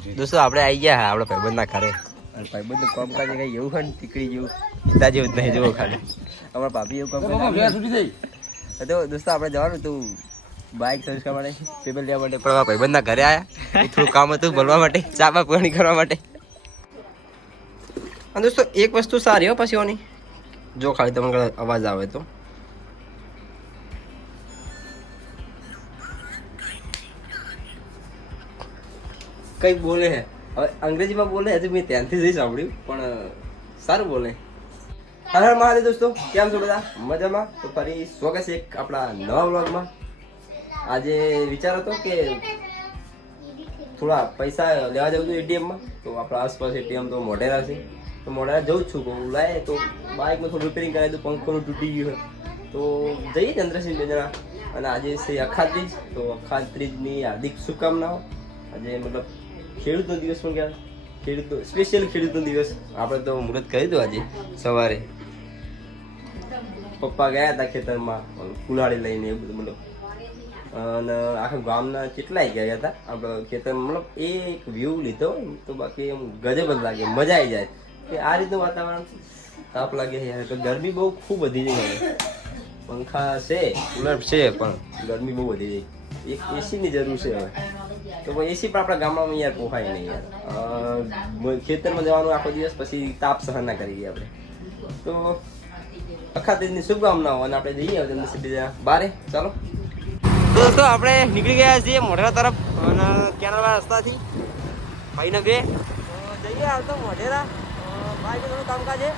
દોસ્તો આપણે આવી ગયા આપણે ભાઈબંધના ઘરે અને ભાઈબંધનું કામ કાજ કઈ એવું હોય ને ટીકડી જેવું પિતા જેવું જ નહીં જોવો ખાલી અમારા ભાભી એવું કામ તો દોસ્તો આપણે જવાનું તું બાઇક સર્વિસ કરવા માટે પેપર લેવા માટે પણ ભાઈબંધના ઘરે આવ્યા થોડું કામ હતું બોલવા માટે ચા બા પાણી કરવા માટે. અને દોસ્તો એક વસ્તુ સારી હો પછી ઓની જો ખાલી તમને અવાજ આવે તો કઈ બોલે હે હવે અંગ્રેજીમાં બોલે હજુ મેં ત્યાંથી જઈ સાંભળ્યું પણ સારું બોલે. હર હર મહાદેવ દોસ્તો, કેમ છો બધા? મજામાં? તો ફરી સ્વાગત છે એક આપણા નવા વ્લોગમાં. આજે વિચાર હતો કે થોડા પૈસા લેવા જવું હતું એટીએમમાં, તો આપણા આસપાસ એટીએમ તો મોઢેરા છે, તો મોઢેરા જવું જ છું કહું લાય તો બાઇકમાં થોડું રિપેરિંગ કરાવી દઉં, પંખોનું તૂટી ગયું તો જઈએ ચંદ્રસિંહ બેજણા. અને આજે છે અખાત ત્રીજ, તો અખાત ત્રીજની હાર્દિક શુભકામનાઓ. આજે મતલબ ખેડૂતનો દિવસ પણ કહેવાય, ખેડૂતો સ્પેશિયલ ખેડૂતનો દિવસ. આપણે તો મુહૂર્ત કરી દો આજે સવારે. પપ્પા ગયા હતા ખેતરમાં કુલાડી લઈને એવું બધું મતલબ, અને આખા ગામના કેટલાય ગયા હતા આપણે ખેતર. મતલબ એક વ્યૂ લીધો તો બાકી એમ ગજબ જ લાગે, મજા આવી જાય કે આ રીતનું વાતાવરણ. તાપ લાગે યાર, તો ગરમી બહુ ખૂબ વધી જાય. પંખા છે, કુલર છે, પણ ગરમી બહુ વધી જાય. એક એસીની જરૂર છે હવે, તો એસી પણ આપણા ગામડામાં યાર પોખાય નહીં યાર. ખેતરમાં જવાનું આખો દિવસ, પછી તાપ સહન ના કરીએ આપણે. તો અખાત્રીજની શુભકામનાઓ. અને આપણે જઈએ હવે બારે. ચાલો દોસ્તો, આપણે નીકળી ગયા છીએ મોઢેરા તરફ અને કેનાલવાળા રસ્તાથી ભાઈનગરે જઈએ. હાલ તો મોઢેરા બાઈક થોડું કામકાજ છે,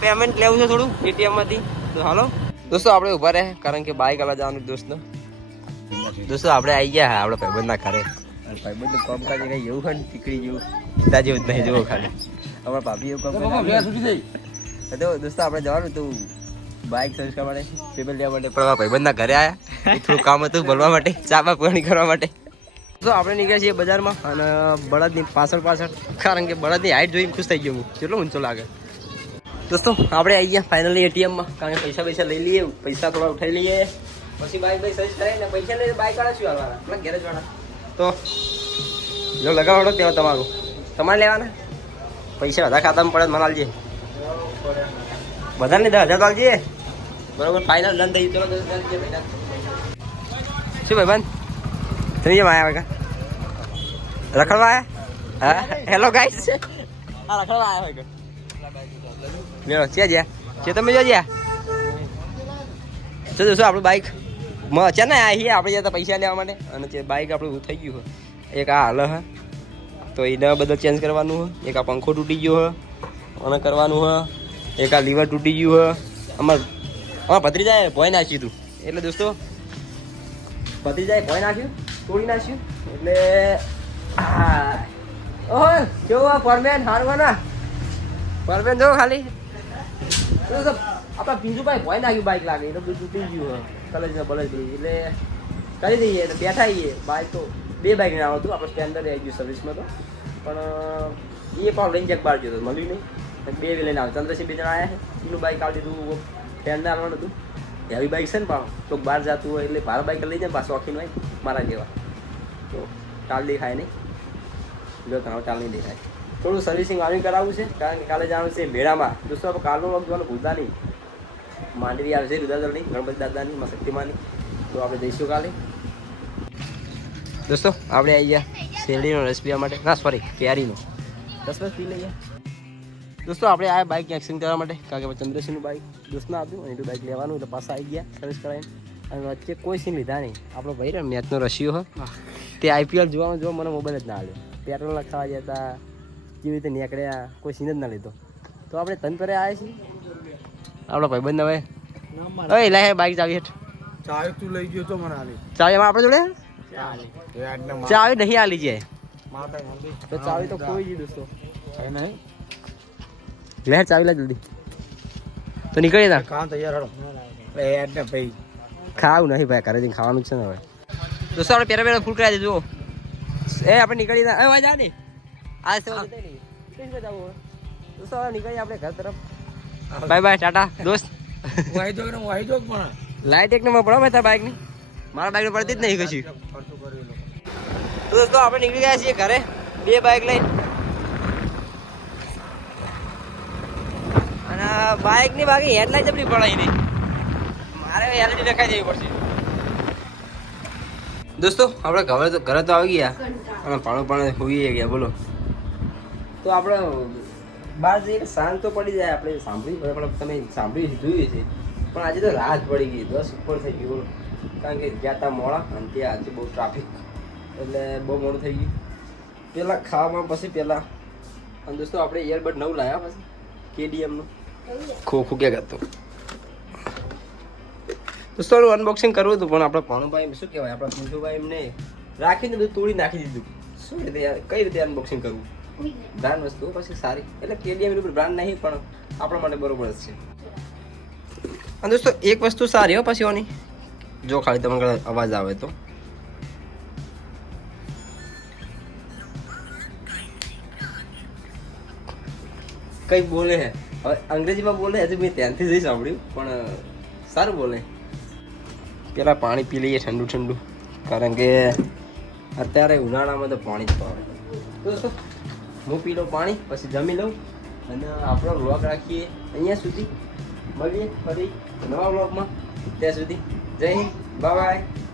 પેમેન્ટ લેવું છે થોડું એટીએમમાંથી. તો હાલો દોસ્તો આપણે ઊભા રહે, કારણ કે બાઈક આલા જવાનું દોસ્તો. દોસ્તો આપણે આવી ગયા હા આપણે ભાઈબંધના ઘરે. અને ભાઈબંધનું કામકાજ કઈ એવું હોય ને ટીકડી જેવું પિતા જેવું જ નહીં જોવો ખાલી. અમારા ભાભી એવું કામ તો દોસ્તો આપણે જવાનું તું બાઇક સર્વિસ કરવા માટે પેપર લેવા માટે પણ ભાઈબંધના ઘરે આવ્યા થોડું કામ હતું બોલવા માટે, ચા બા પાણી કરવા માટે. તો આપણે નીકળ્યા છીએ બજારમાં અને બળદની પાછળ, કારણ કે બળદની હાઈટ જોઈને ખુશ થઈ ગયો હું, કેટલો ઊંચો લાગે. દોસ્તો આપણે આવી ગયા ફાઇનલી એટીએમમાં, કારણ કે પૈસા લઈ લઈએ, પૈસા થોડા ઉઠાઈ લઈએ, પછી બાઇક સર્વિસ કરાવીને પૈસા લઈને બાઇક વાળા શું હાલવાના, પેલા ગેરેજ વાળા. તો જો લગાવવાનો તેવા તમારું તમારે લેવાના પૈસા બધા ખાતામાં પડે મને આલજે, બધાને 10,000 આલજે બરોબર. ફાઇનલ ડન થઈ ગયું. ચલો શું ભાઈ બંધ તમે કેમ આવ્યા રખડવા આવ્યા? હા હેલો ગાઈસ, હા રખડવા આવ્યા હોય મેળો છે જ્યાં છે તમે જો જ્યાં શું દોસ્તો આપણું બાઇક છે ને આવીએ આપણે જતા પૈસા લેવા માટે. અને બાઇક આપણું થઈ ગયું હોય એક આ હાલ હા, તો એને બધું ચેન્જ કરવાનું હોય. એક આ પંખો તૂટી ગયો હોય અને કરવાનું હોય. એક આ લીવર તૂટી ગયું હોય. અમારા ભત્રીજાએ ભોય નાખ્યું હતું, એટલે દોસ્તો ભત્રીજાએ ભોય નાખ્યું, તોડી નાખ્યું. એટલે ઓહો કેવું આ પરમેન હારવા ના પરમેન જો ખાલી આપણા પિંજુભાઈ ભોય નાખ્યું બાઇક લાગે, એટલે બધું તૂટી ગયું હોય કલેજ બલેજ બધું. એટલે કરી દઈએ તો બેઠા આવીએ. બાઇક તો 2 બાઇક ને આવતું આપણે સ્પેન્ડર આવી ગયું સર્વિસમાં, તો પણ એ પણ લઈને ચેક બહાર ગયો મળ્યું નહીં. 2 લઈને આવે ચંદ્રસિંહ બેજણા આવ્યા છે, એનું બાઇક આવતી હતું ફ્રેન્ડને આવવાનું હતું. હેવી બાઇક છે ને પણ તો બહાર જતું હોય એટલે ભારે બાઇક લઈ જાય પાછું શોખીન હોય મારા જેવા, તો ટાલ દેખાય નહીં. જો તમારે ટાલ નહીં દેખાય. થોડું સર્વિસિંગ આવી કરાવવું છે, કારણ કે કાલે જવાનું છે મેળામાં. દોસ્તો આપણે કાલનો લોક જોવાનું ભૂલતા નહીં. માંડવી આવે છે રુદાદળની, ગણપતિ દાદાની, માં શક્તિમાની, તો આપણે જઈશું કાલે. દોસ્તો આપણે આવી ગયા શેરડીનો રસ પીવા માટે, ના સોરી કેરીનો રસ પી લઈએ. દોસ્તો આપણે આ બાઇક એક્સચેન્જ કરવા માટે, કારણ કે ચંદ્રસિંહનું બાઇક દોસ્તના આપ્યું અને એટલું બાઇક લેવાનું, એટલે પાછા આવી ગયા સર્વિસ કરાવીને. અને વચ્ચે કોઈ સીન લીધા નહીં. આપણો ભાઈ ને મેચનો રશિયો હોય તે IPL જોવામાં જો મને મોબાઈલ જ ના આવ્યો. પેટ્રોલ ખાવા જતા કેવી રીતે નીકળ્યા, કોઈ સીન જ ના લીધો. તો આપણે તંતરે આવ્યા છીએ આપણો ભાઈબંધ. હવે હવે લાય બાઇક ચાવી હેઠ ચાવી તું લઈ ગયો તો મને આલી ચાવી એમાં આપણે જોડે ચાવી નહીં આલી જાય મારા તો ચાવી તો ખોઈ ગઈ દોસ્તો. નહીં લે ચાવી લા જલ્દી, તો નીકળી જા. કામ તૈયાર હડો યાર ને ભાઈ ખાવું નહીં ભાઈ, ઘરે જઈને ખાવાનું જ છે ને હવે. દોસ્તો આપણે પહેલા ફૂલ કરાવી દેજો. એ આપણે નીકળી જા. એ જા નહીં આ સેવા જતા નહીં દોસ્તો. હવે નીકળીએ આપણે ઘર તરફ. બાય બાય ટાટા દોસ્ત. વાહી દો પણ લાઈટ એક નંબર પડો મેં તારા બાઇકની, મારા બાઇકને પડતી જ નહીં કશું. તો દોસ્તો આપણે નીકળી ગયા છીએ ઘરે 2 બાઇક લઈને અને બાઇક ની બાકી હેડલાઇટ જબરી પડાઈ નહીં મારે એલઈડી નખાઈ દેવી પડશે દોસ્તો આપણે ઘરે તો આવી ગયા અને પાણી હોઈએ ગયા બોલો તો આપણે બહાર જઈને શાંત તો પડી જાય આપણે સાંભળ્યું પણ તમે સાંભળ્યું જોયું છે પણ આજે તો રાત પડી ગઈ 10 ઉપર થઈ ગયું બોલો કારણ કે ગયા તા મોડા અને ત્યાં આજે બહુ ટ્રાફિક એટલે બહુ મોડું થઈ ગયું પહેલાં ખાવામાં પછી પહેલાં અને દોસ્તો આપણે ઇયરબડ નવું લાવ્યા પછી કેડીએમનું ખોખું ક્યાં કરતો દોસ્તો અનબોક્સિંગ કરવું હતું પણ આપણે ભાણુભાઈ શું કહેવાય આપણા પિન્ટુભાઈ એમને રાખીને બધું તોડી નાખી દીધું શું રીતે યાર કઈ રીતે અનબોક્સિંગ કરવું બ્રાન્ડ વસ્તુ પછી સારી એટલે કેડીએમ એનું બ્રાન્ડ નહીં પણ આપણા માટે બરોબર જ છે અને દોસ્તો એક વસ્તુ સારી હો પછી ઓની જો ખાલી તમને અવાજ આવે તો કઈ બોલે હે હવે અંગ્રેજીમાં બોલે હજુ મેં ત્યાંથી જઈ સાંભળ્યું પણ સારું બોલે પેલા પાણી પી લઈએ ઠંડુ ઠંડુ કારણ કે અત્યારે ઉનાળામાં તો પાણી જ ભાવે તો દોસ્તો હું પી લઉં પાણી પછી જમી લઉં અને આપણો વ્લોગ રાખીએ અહીંયા સુધી મળીએ ફરી નવા વ્લોગમાં ત્યાં સુધી જય હિન્દ બાય બાય